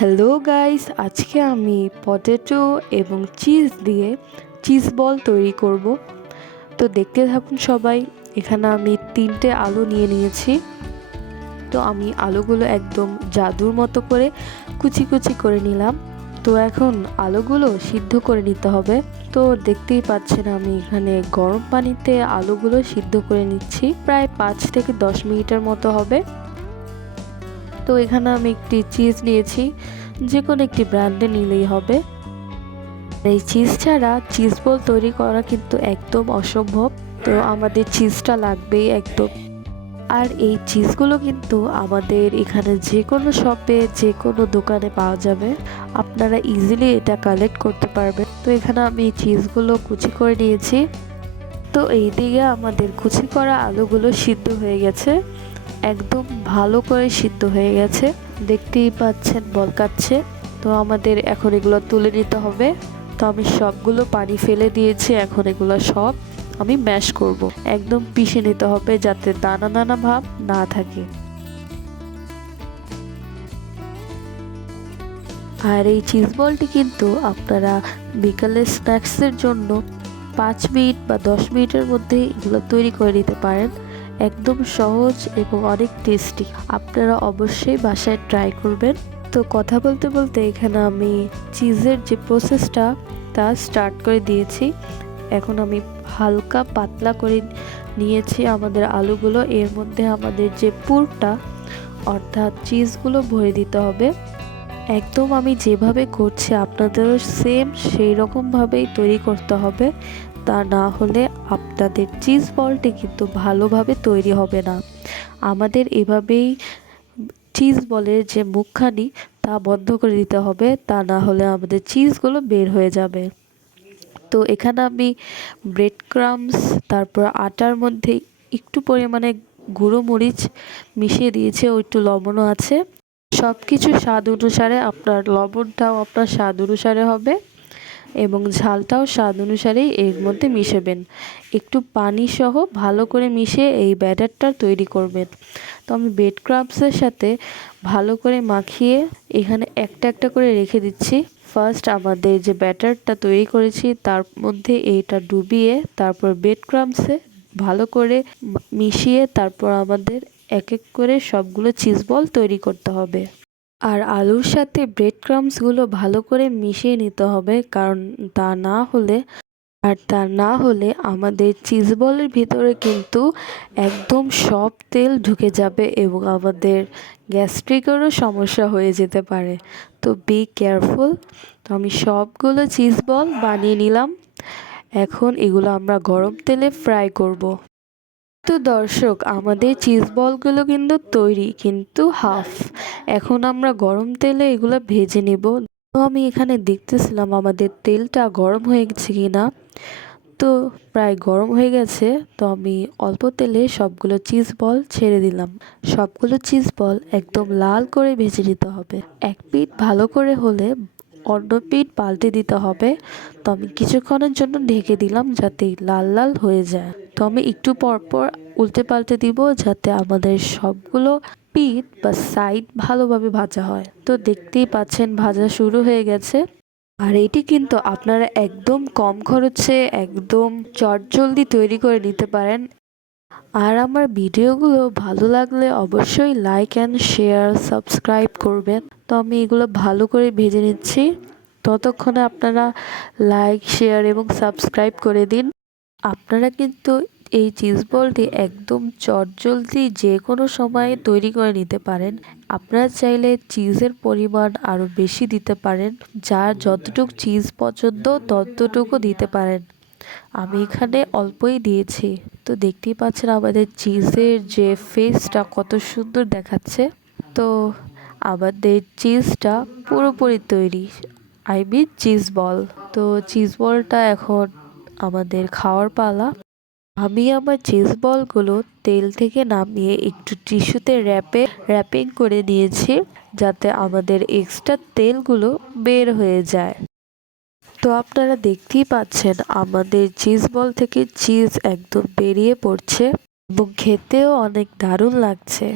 Hello guys, আজকে আমি potato এবং চিজ দিয়ে চিজ বল তৈরি করব। তো দেখতে থাকুন সবাই, এখানে আমি তিনটে আলু নিয়ে নিয়েছি। তো আমি আলুগুলো একদম জাদুর মতো করে কুচি কুচি করে নিলাম। তো এখন আলুগুলো সিদ্ধ করে নিতে হবে। তো দেখতেই পাচ্ছেন আমি এখানে গরম পানিতে আলুগুলো সিদ্ধ করে নিচ্ছি। প্রায় পাঁচ থেকে দশ মিনিটের মতো হবে। তো এখানে আমি একটি চিজ নিয়েছি। যে কোনো একটি ব্র্যান্ডে নিলেই হবে। এই চিজ ছাড়া চিজ বল তৈরি করা কিন্তু একদম অসম্ভব। তো আমাদের চিজটা লাগবেই একদম। আর এই চিজগুলো কিন্তু আমাদের এখানে যে কোনো শপে যে কোনো দোকানে পাওয়া যাবে। আপনারা ইজিলি এটা কালেক্ট করতে পারবেন। তো এখানে আমি চিজগুলো কুচি করে নিয়েছি। তো এই দিকে আমাদের কুচি করা আলুগুলো সিদ্ধ হয়ে গেছে। একদম ভালো করে সিদ্ধ হয়ে গেছে। দেখতেই পাচ্ছেন বলকাচ্ছে তো আমাদের এখন এগুলো তুলে নিতে হবে। তো আমি সবগুলো পানি ফেলে দিয়েছি, এখন এগুলো সব আমি ম্যাশ করব। একদম পিষে নিতে হবে যাতে দানা দানা ভাব না থাকে। আর এই চিজ বলটি কিন্তু আপনারা বিকালে স্ন্যাক্সের জন্য পাঁচ মিনিট বা দশ মিনিটের মধ্যে এগুলো তৈরি করে নিতে পারেন। একদম সহজ এবং অনেক টেস্টি আপনারা অবশ্যই বাসায় ট্রাই করবেন। তো কথা বলতে বলতে এখানে আমি চিজের যে প্রসেসটা তা স্টার্ট করে দিয়েছি। এখন আমি হালকা পাতলা করে নিয়েছি আমাদের আলুগুলো। এর মধ্যে আমাদের যে পুরটা, অর্থাৎ চিজগুলো ভরে দিতে হবে। একদম আমি যেভাবে করছি, আপনাদেরও সেম সেই রকমভাবেই তৈরি করতে হবে। তা না হলে আপনাদের চিজ বলটি কিন্তু ভালোভাবে তৈরি হবে না। আমাদের এভাবেই চিজ বলের যে মুখখানি তা বন্ধ করে দিতে হবে, তা না হলে আমাদের চিজগুলো বের হয়ে যাবে। তো এখানে আমি ব্রেড ক্রামস তারপর আটার মধ্যে একটু পরিমাণে গুঁড়ো মরিচ মিশিয়ে দিয়েছে, ও একটু লবণও আছে। সব কিছু স্বাদ অনুসারে আপনার লবণটাও আপনার স্বাদ অনুসারে হবে। এবং ঝালটাও স্বাদ অনুসারেই এর মধ্যে মিশাবেন। একটু পানি সহ ভালো করে মিশিয়ে এই ব্যাটারটা তৈরি করবেন। তো আমি বেড ক্রাবসের সাথে ভালো করে মাখিয়ে এখানে একটা একটা করে রেখে দিচ্ছি। ফার্স্ট আমাদের যে ব্যাটারটা তৈরি করেছি, তার মধ্যে এইটা ডুবিয়ে তারপর বেড ক্রামসে ভালো করে মিশিয়ে তারপর আমাদের এক এক করে সবগুলো চিজ বল তৈরি করতে হবে। আর আলুর সাথে ব্রেড ক্রামসগুলো ভালো করে মিশিয়ে নিতে হবে, কারণ তা না হলে, আর তা না হলে আমাদের চিজ বলের ভিতরে কিন্তু একদম সব তেল ঢুকে যাবে এবং আমাদের গ্যাস্ট্রিকেরও সমস্যা হয়ে যেতে পারে। তো বি কেয়ারফুল তো আমি সবগুলো চিজ বল বানিয়ে নিলাম। এখন এগুলো আমরা গরম তেলে ফ্রাই করব। তো দর্শক, আমাদের চিজ বলগুলো কিন্তু তৈরি, কিন্তু হাফ এখন আমরা গরম তেলে এগুলো ভেজে নেব। তো আমি এখানে দেখতেছিলাম আমাদের তেলটা গরম হয়ে গেছে কি না তো প্রায় গরম হয়ে গেছে, তো আমি অল্প তেলে সবগুলো চিজ বল ছেড়ে দিলাম। সবগুলো চিজ বল একদম লাল করে ভেজে নিতে হবে। এক পিঠ ভালো করে হলে অন্য পিঠ পাল্টে দিতে হবে। তো আমি কিছুক্ষণের জন্য ঢেকে দিলাম যাতে লাল লাল হয়ে যায়। তো আমি একটু পর পর উল্টে পাল্টে দিব যাতে আমাদের সবগুলো পিঠ বা সাইড ভালোভাবে ভাজা হয়। তো দেখতেই পাচ্ছেন ভাজা শুরু হয়ে গেছে। আর এটি কিন্তু আপনারা একদম কম খরচে একদম চটজলদি তৈরি করে নিতে পারেন। আর আমার ভিডিওগুলো ভালো লাগলে অবশ্যই লাইক অ্যান্ড শেয়ার সাবস্ক্রাইব করবেন। তো আমি এগুলো ভালো করে ভেজে নিচ্ছি। ততক্ষণে আপনারা লাইক শেয়ার এবং সাবস্ক্রাইব করে দিন। আপনারা কিন্তু এই চিজ বলটি একদম চটজলদি যে কোনো সময়ে তৈরি করে নিতে পারেন। আপনারা চাইলে চিজের পরিমাণ আরও বেশি দিতে পারেন, যার যতটুকু চিজ পছন্দ ততটুকু দিতে পারেন। আমি এখানে অল্পই দিয়েছি। তো দেখতেই পাচ্ছেন আমাদের চিজের যে ফেসটা কত সুন্দর দেখাচ্ছে। তো আমাদের চিজটা পুরোপুরি তৈরি। আই মিন চিজ বল তো চিজ বলটা এখন আমাদের খাওয়ার পালা। আমি আমার চিজ বলগুলো তেল থেকে নামিয়ে একটু টিস্যুতে র্যাপে র্যাপিং করে নিয়েছি, যাতে আমাদের এক্সট্রা তেলগুলো বের হয়ে যায়। তো আপনারা দেখতেই পাচ্ছেন, আমাদের চিজ বল থেকে চিজ একদম বেরিয়ে পড়ছে এবং খেতেও অনেক দারুণ লাগছে।